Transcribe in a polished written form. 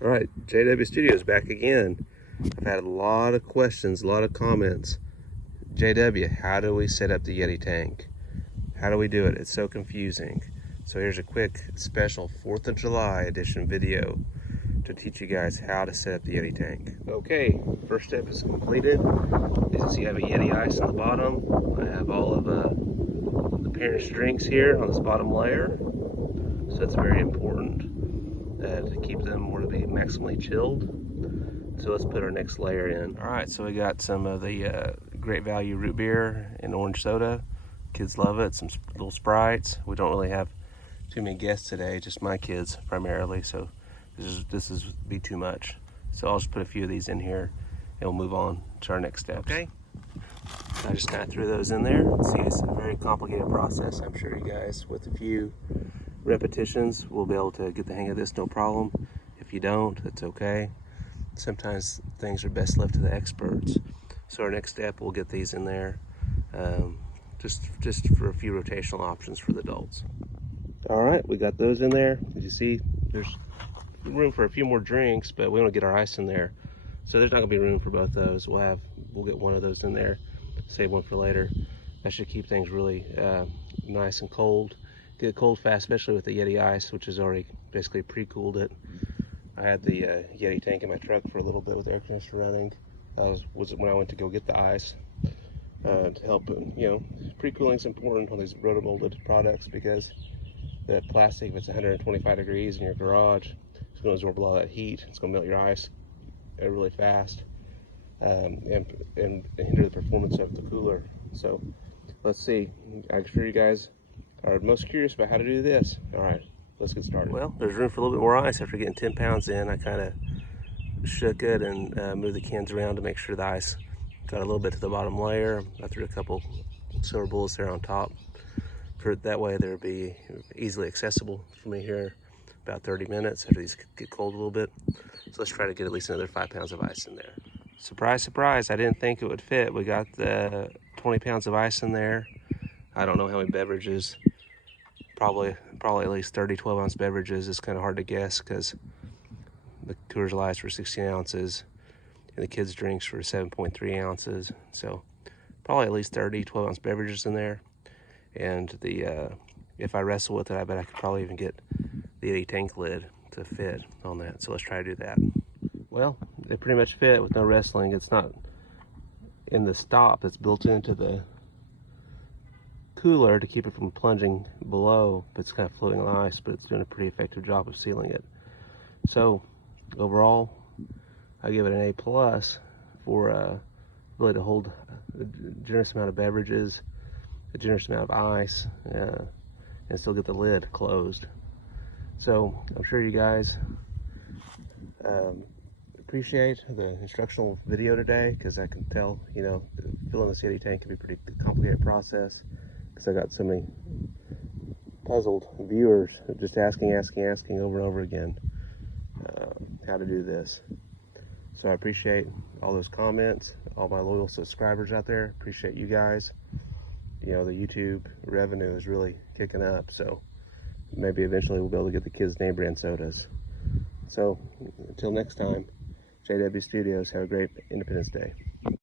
All right, JW Studios back again. I've had a lot of questions, a lot of comments. JW, how do we set up the Yeti tank? How do we do it? It's so confusing. So here's a quick special 4th of July edition video to teach you guys how to set up the Yeti tank. Okay, first step is completed. As you see, I have a Yeti ice on the bottom. I have all of the parents' drinks here on this bottom layer. So it's very important to keep them where to be maximally chilled. So let's put our next layer in. All right, so we got some of the great value root beer and orange soda. Kids love it. Some little Sprites. We don't really have too many guests today, just my kids primarily. So this is be too much. So I'll just put a few of these in here and we'll move on to our next steps. Okay. I just kind of threw those in there. See, it's a very complicated process. I'm sure you guys, with a few repetitions, will be able to get the hang of this, no problem. If you don't, that's okay. Sometimes things are best left to the experts. So our next step, we'll get these in there, just for a few rotational options for the adults. All right, we got those in there. As you see, there's room for a few more drinks, but we want to get our ice in there. So there's not gonna be room for both those. We'll get one of those in there, save one for later. That should keep things really nice and cold. Get cold fast, especially with the Yeti ice, which has already basically pre-cooled it. I had the Yeti tank in my truck for a little bit with the air conditioner running. That was when I went to go get the ice to help. Pre-cooling is important on these roto-molded products because the plastic, if it's 125 degrees in your garage, it's going to absorb a lot of that heat. It's going to melt your ice really fast and hinder the performance of the cooler. So let's see. I'm sure you guys are most curious about how to do this. All right, let's get started. Well, there's room for a little bit more ice. After getting 10 pounds in, I kind of shook it and moved the cans around to make sure the ice got a little bit to the bottom layer. I threw a couple silver bullets there on top. For that way, they'll be easily accessible for me here about 30 minutes after these get cold a little bit. So let's try to get at least another 5 pounds of ice in there. Surprise, surprise, I didn't think it would fit. We got the 20 pounds of ice in there. I don't know how many beverages, probably at least 30 12-ounce beverages. It's kind of hard to guess because the Coors Lights were 16 ounces and the kids' drinks were 7.3 ounces. So probably at least 30 12-ounce beverages in there. And if I wrestle with it, I bet I could probably even get the Yeti tank lid to fit on that. So let's try to do that. Well, they pretty much fit with no wrestling. It's not in the stop that's built into the cooler to keep it from plunging below, but it's kind of floating on ice, but it's doing a pretty effective job of sealing it. So overall, I give it an A+ for really to hold a generous amount of beverages, a generous amount of ice, and still get the lid closed. So I'm sure you guys appreciate the instructional video today, because I can tell, filling this Yeti tank can be a pretty complicated process, because I got so many puzzled viewers just asking over and over again how to do this. So I appreciate all those comments, all my loyal subscribers out there. Appreciate you guys. The YouTube revenue is really kicking up, so maybe eventually we'll be able to get the kids name brand sodas. So until next time, JW Studios, have a great Independence Day.